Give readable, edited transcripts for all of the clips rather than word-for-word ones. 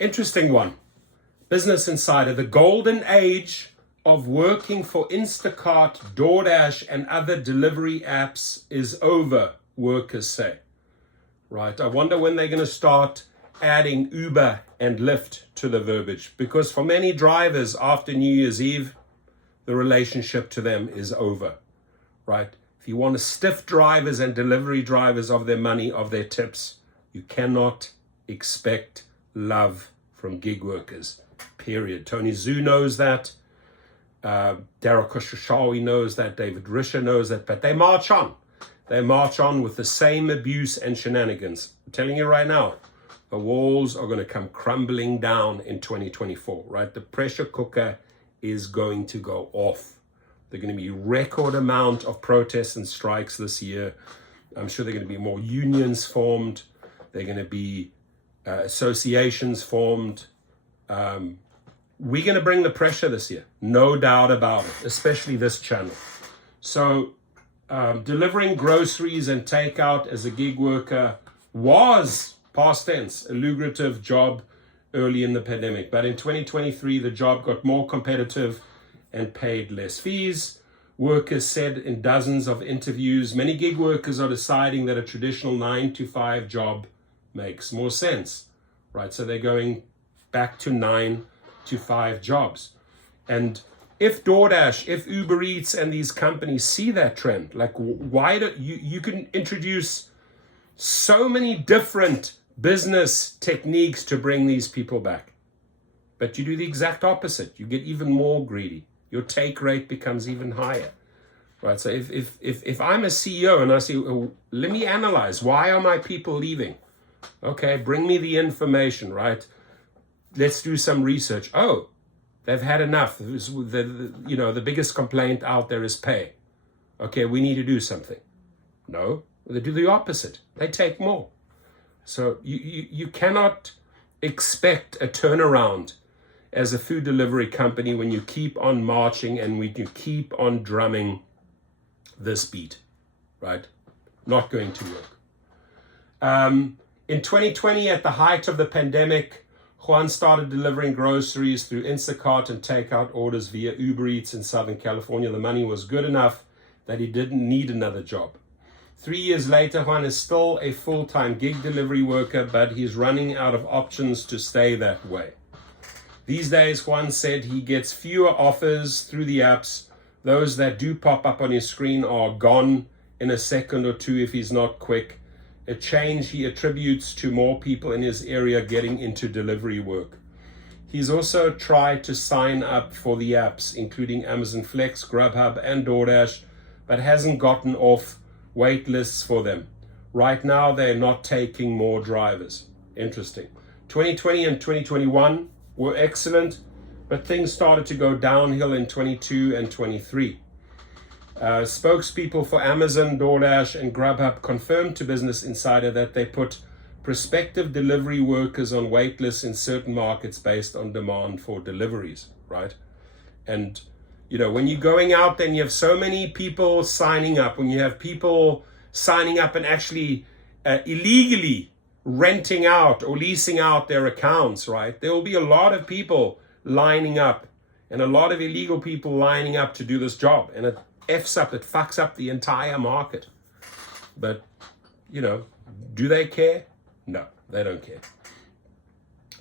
Interesting one. Business Insider, the golden age of working for Instacart, Doordash, and other delivery apps is over, workers say. Right? I wonder when they're going to start adding Uber and Lyft to the verbiage, because for many drivers after New Year's Eve, the relationship to them is over, right? If you want to stiff drivers and delivery drivers of their money, of their tips, you cannot expect love from gig workers, period. Tony Zhu knows that. Daryl Khosrowshahi knows that. David Risher knows that. But they march on. They march on with the same abuse and shenanigans. I'm telling you right now, the walls are going to come crumbling down in 2024, right? The pressure cooker is going to go off. There're going to be record amount of protests and strikes this year. I'm sure there are going to be more unions formed. There are going to be associations formed. We're going to bring the pressure this year, no doubt about it, especially this channel. So delivering groceries and takeout as a gig worker was, past tense, a lucrative job early in the pandemic. But in 2023, the job got more competitive and paid less fees. Workers said in dozens of interviews, many gig workers are deciding that a traditional 9-to-5 job makes more sense, right? So they're going back to 9-to-5 jobs. And if DoorDash, if Uber Eats and these companies see that trend, like why do you can introduce so many different business techniques to bring these people back. But you do the exact opposite. You get even more greedy. Your take rate becomes even higher. Right? So if I'm a CEO and I say, oh, let me analyze, why are my people leaving? Okay, bring me the information, right? Let's do some research. Oh, they've had enough. The biggest complaint out there is pay. Okay, we need to do something. No, they do the opposite. They take more. So you cannot expect a turnaround as a food delivery company when you keep on marching and when you keep on drumming this beat, right? Not going to work. In 2020, at the height of the pandemic, Juan started delivering groceries through Instacart and takeout orders via Uber Eats in Southern California. The money was good enough that he didn't need another job. 3 years later, Juan is still a full-time gig delivery worker, but he's running out of options to stay that way. These days, Juan said he gets fewer offers through the apps. Those that do pop up on his screen are gone in a second or two if he's not quick. A change he attributes to more people in his area getting into delivery work. He's also tried to sign up for the apps, including Amazon Flex, Grubhub, and Doordash, but hasn't gotten off wait lists for them. Right now, they're not taking more drivers. Interesting. 2020 and 2021 were excellent, but things started to go downhill in 22 and 23. Spokespeople for Amazon, DoorDash, and Grubhub confirmed to Business Insider that they put prospective delivery workers on wait lists in certain markets based on demand for deliveries, right? And when you're going out there and you have so many people signing up, when you have people signing up and actually illegally renting out or leasing out their accounts, right? There will be a lot of people lining up and a lot of illegal people lining up to do this job. And it fucks up the entire market. But, do they care? No, they don't care.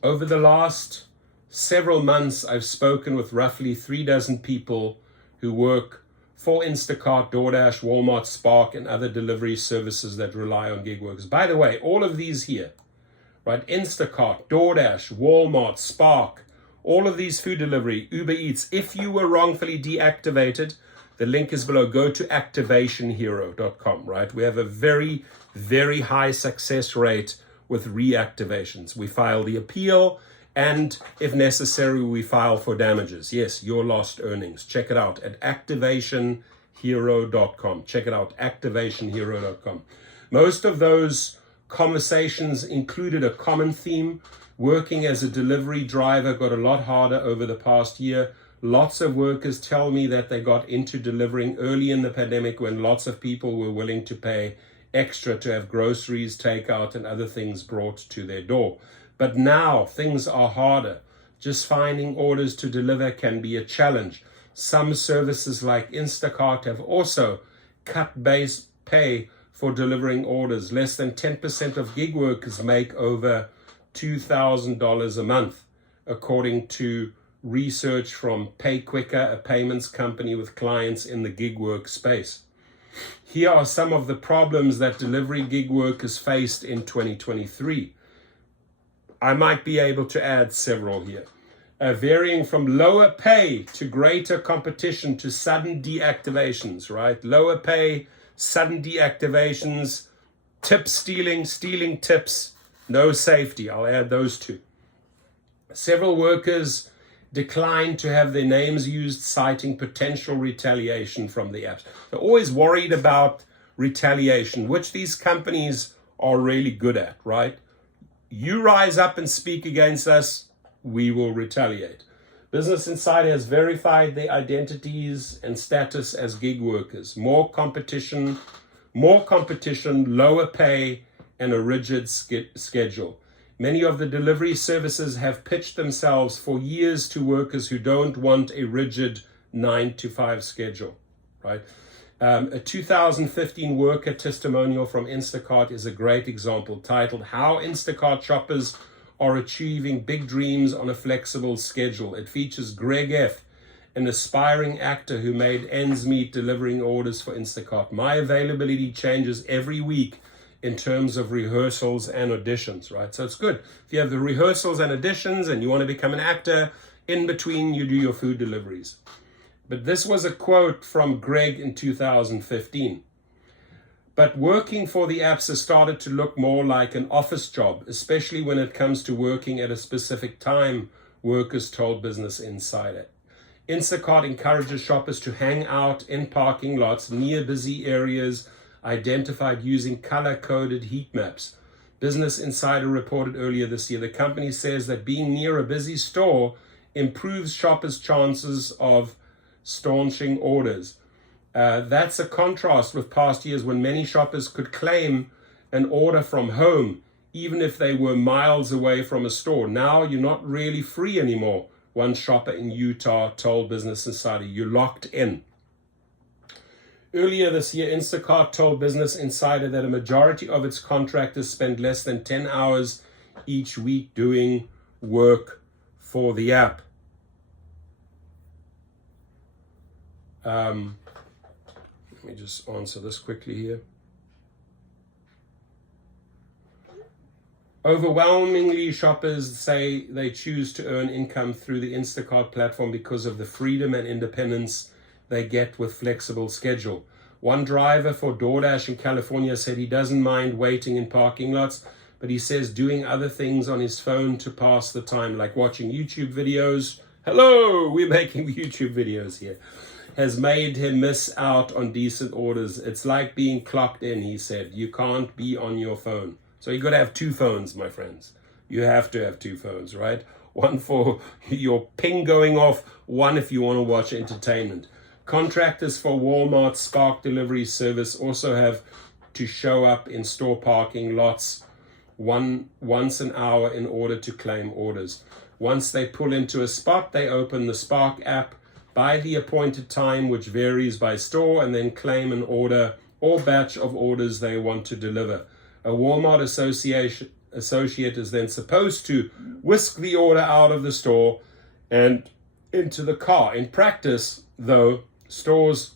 Over the last several months, I've spoken with roughly 36 people who work for Instacart, DoorDash, Walmart, Spark, and other delivery services that rely on gig workers. By the way, all of these here, right? Instacart, DoorDash, Walmart, Spark, all of these food delivery, Uber Eats. If you were wrongfully deactivated, the link is below. Go to activationhero.com, right? We have a very, very high success rate with reactivations. We file the appeal, and if necessary, we file for damages. Yes, your lost earnings. Check it out at activationhero.com. Check it out, activationhero.com. Most of those conversations included a common theme. Working as a delivery driver got a lot harder over the past year. Lots of workers tell me that they got into delivering early in the pandemic when lots of people were willing to pay extra to have groceries, takeout, and other things brought to their door. But now things are harder. Just finding orders to deliver can be a challenge. Some services like Instacart have also cut base pay for delivering orders. Less than 10% of gig workers make over $2,000 a month, according to research from Pay Quicker, a payments company with clients in the gig work space. Here are some of the problems that delivery gig workers faced in 2023. I might be able to add several here. Varying from lower pay to greater competition to sudden deactivations, right? Lower pay, sudden deactivations, tip stealing tips, no safety. I'll add those two. Several workers declined to have their names used, citing potential retaliation from the apps. They're always worried about retaliation, which these companies are really good at, right? You rise up and speak against us, we will retaliate. Business Insider has verified their identities and status as gig workers. More competition, lower pay, and a rigid schedule. Many of the delivery services have pitched themselves for years to workers who don't want a rigid 9-to-5 schedule, right? A 2015 worker testimonial from Instacart is a great example, titled "How Instacart Shoppers Are Achieving Big Dreams on a Flexible Schedule." It features Greg F., an aspiring actor who made ends meet delivering orders for Instacart. "My availability changes every week in terms of rehearsals and auditions," right? So it's good. If you have the rehearsals and auditions and you want to become an actor, in between you do your food deliveries. But this was a quote from Greg in 2015. But working for the apps has started to look more like an office job, especially when it comes to working at a specific time, workers told Business Insider. Instacart encourages shoppers to hang out in parking lots near busy areas identified using color-coded heat maps. Business Insider reported earlier this year the company says that being near a busy store improves shoppers' chances of staunching orders. That's a contrast with past years when many shoppers could claim an order from home, even if they were miles away from a store. Now you're not really free anymore, one shopper in Utah told Business Insider. You're locked in. Earlier this year, Instacart told Business Insider that a majority of its contractors spend less than 10 hours each week doing work for the app. Let me just answer this quickly here. Overwhelmingly, shoppers say they choose to earn income through the Instacart platform because of the freedom and independence they get with flexible schedule. One driver for Doordash in California said he doesn't mind waiting in parking lots, but he says doing other things on his phone to pass the time, like watching YouTube videos. Hello, we're making YouTube videos here. Has made him miss out on decent orders. It's like being clocked in, he said. You can't be on your phone. So you got to have two phones, my friends. You have to have two phones, right? One for your ping going off, one if you want to watch entertainment. Contractors for Walmart's Spark delivery service also have to show up in store parking lots once an hour in order to claim orders. Once they pull into a spot, they open the Spark app, buy the appointed time, which varies by store, and then claim an order or batch of orders they want to deliver. A Walmart associate is then supposed to whisk the order out of the store and into the car. In practice, though, stores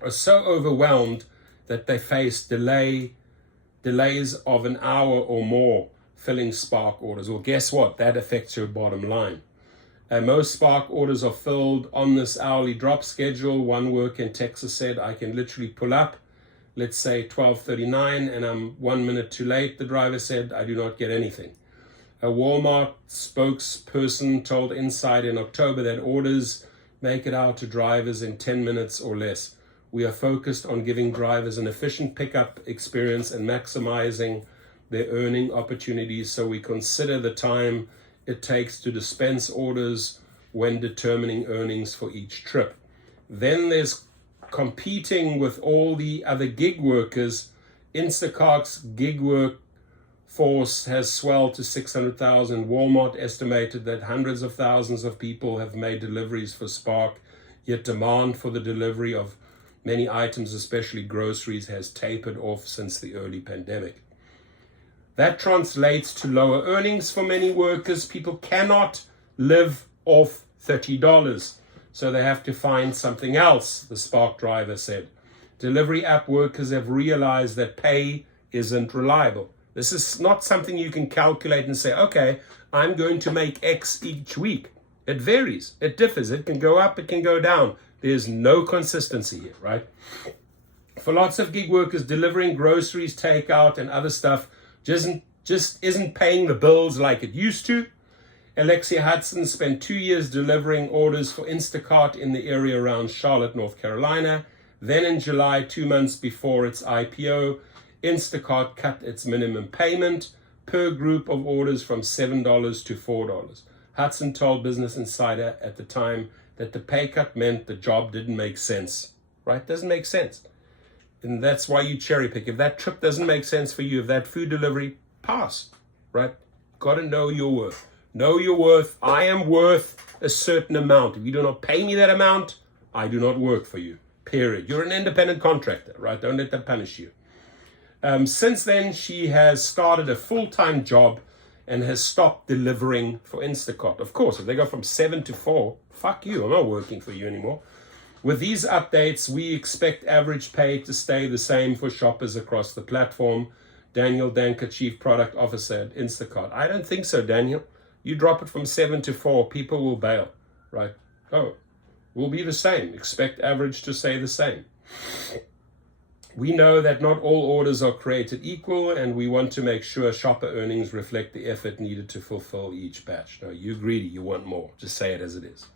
are so overwhelmed that they face delays of an hour or more filling Spark orders. Well, guess what? That affects your bottom line. Most Spark orders are filled on this hourly drop schedule. One worker in Texas said, I can literally pull up, let's say 12:39, and I'm 1 minute too late. The driver said, I do not get anything. A Walmart spokesperson told Inside in October that orders make it out to drivers in 10 minutes or less. We are focused on giving drivers an efficient pickup experience and maximizing their earning opportunities, so we consider the time it takes to dispense orders when determining earnings for each trip. Then there's competing with all the other gig workers. Instacart's gig work force has swelled to 600,000. Walmart estimated that hundreds of thousands of people have made deliveries for Spark, yet demand for the delivery of many items, especially groceries, has tapered off since the early pandemic. That translates to lower earnings for many workers. People cannot live off $30, so they have to find something else, the Spark driver said. Delivery app workers have realized that pay isn't reliable. This is not something you can calculate and say, okay, I'm going to make X each week. It varies, it differs, it can go up, it can go down. There's no consistency here, right? For lots of gig workers, delivering groceries, takeout, and other stuff just isn't paying the bills like it used to. Alexia Hudson spent 2 years delivering orders for Instacart in the area around Charlotte, North Carolina. Then in July, 2 months before its IPO, Instacart cut its minimum payment per group of orders from $7 to $4. Hudson told Business Insider at the time that the pay cut meant the job didn't make sense, right? Doesn't make sense. And that's why you cherry pick. If that trip doesn't make sense for you, if that food delivery, pass, right? Got to know your worth. Know your worth. I am worth a certain amount. If you do not pay me that amount, I do not work for you, period. You're an independent contractor, right? Don't let that punish you. Since then, she has started a full-time job and has stopped delivering for Instacart. Of course, if they go from 7 to 4, fuck you, I'm not working for you anymore. With these updates, we expect average pay to stay the same for shoppers across the platform. Daniel Danker, Chief Product Officer at Instacart. I don't think so, Daniel. You drop it from 7 to 4, people will bail, right? Oh, will be the same. Expect average to stay the same. We know that not all orders are created equal, and we want to make sure shopper earnings reflect the effort needed to fulfill each batch. No, you're greedy, you want more. Just say it as it is.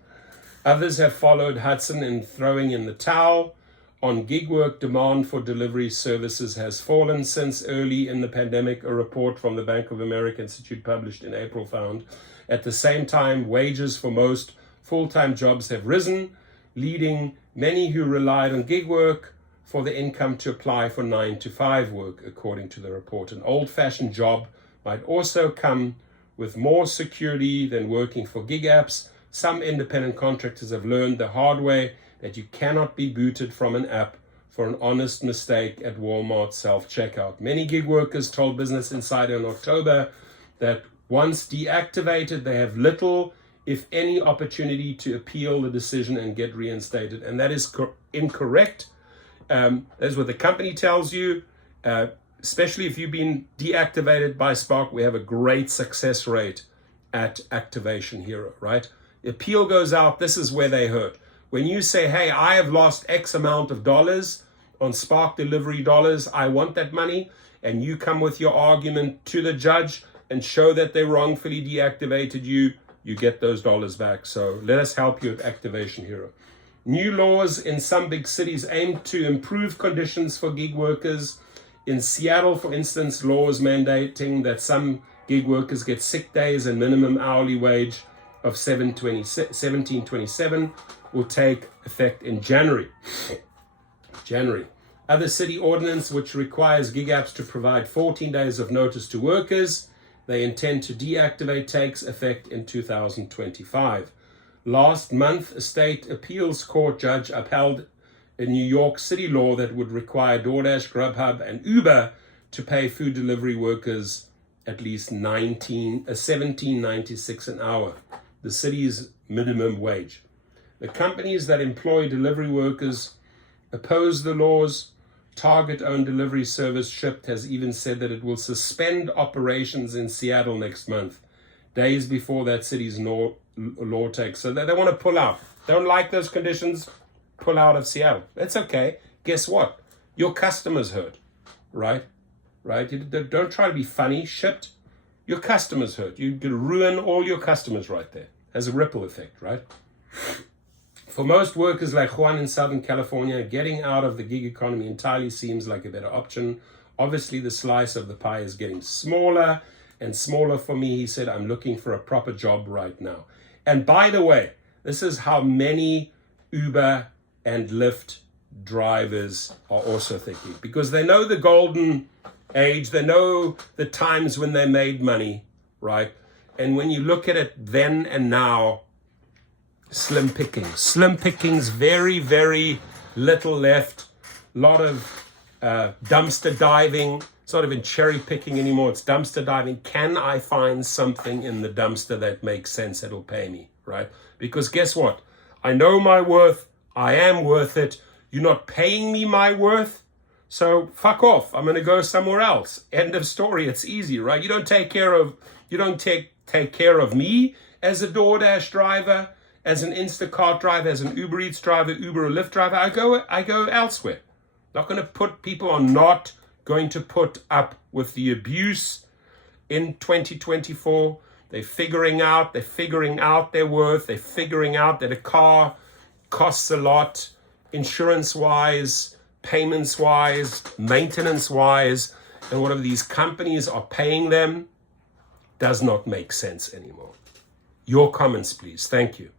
Others have followed Hudson in throwing in the towel. On gig work, demand for delivery services has fallen since early in the pandemic, a report from the Bank of America Institute published in April found. At the same time, wages for most full-time jobs have risen, leading many who relied on gig work for the income to apply for 9-to-5 work, according to the report. An old-fashioned job might also come with more security than working for gig apps. Some independent contractors have learned the hard way that you cannot be booted from an app for an honest mistake at Walmart self-checkout. Many gig workers told Business Insider in October that once deactivated, they have little, if any, opportunity to appeal the decision and get reinstated. And that is incorrect. That's what the company tells you, especially if you've been deactivated by Spark. We have a great success rate at Activation Hero, right? Appeal goes out, this is where they hurt. When you say, hey, I have lost X amount of dollars on Spark delivery dollars, I want that money, and you come with your argument to the judge and show that they wrongfully deactivated you, you get those dollars back. So let us help you at Activation Hero. New laws in some big cities aim to improve conditions for gig workers. In Seattle, for instance, laws mandating that some gig workers get sick days and minimum hourly wage of $17.27 will take effect in January. Other city ordinance which requires gig apps to provide 14 days of notice to workers they intend to deactivate takes effect in 2025. Last month, a state appeals court judge upheld a New York City law that would require Doordash, Grubhub, and Uber to pay food delivery workers at least $17.96 an hour, the city's minimum wage. The companies that employ delivery workers oppose the laws. Target-owned delivery service Shipt has even said that it will suspend operations in Seattle next month, days before that city's law takes. So they want to pull out. Don't like those conditions, pull out of Seattle. That's okay. Guess what? Your customers hurt, right? You don't try to be funny. Shipt, your customers hurt. You could ruin all your customers right there. Has a ripple effect, right? For most workers like Juan in Southern California, getting out of the gig economy entirely seems like a better option. Obviously, the slice of the pie is getting smaller and smaller for me. He said, I'm looking for a proper job right now. And by the way, this is how many Uber and Lyft drivers are also thinking, because they know the golden age. They know the times when they made money, right? And when you look at it then and now, slim pickings. Slim pickings, very, very little left. A lot of dumpster diving. It's not even cherry picking anymore. It's dumpster diving. Can I find something in the dumpster that makes sense, that'll pay me, right? Because guess what? I know my worth. I am worth it. You're not paying me my worth. So fuck off. I'm going to go somewhere else. End of story. It's easy, right? You don't take care of me as a Doordash driver, as an Instacart driver, as an Uber Eats driver, Uber or Lyft driver. I go elsewhere. Not going to put people are not going to put up with the abuse in 2024. They're figuring out their worth. They're figuring out that a car costs a lot, insurance-wise, payments-wise, maintenance-wise, and whatever these companies are paying them does not make sense anymore. Your comments, please. Thank you.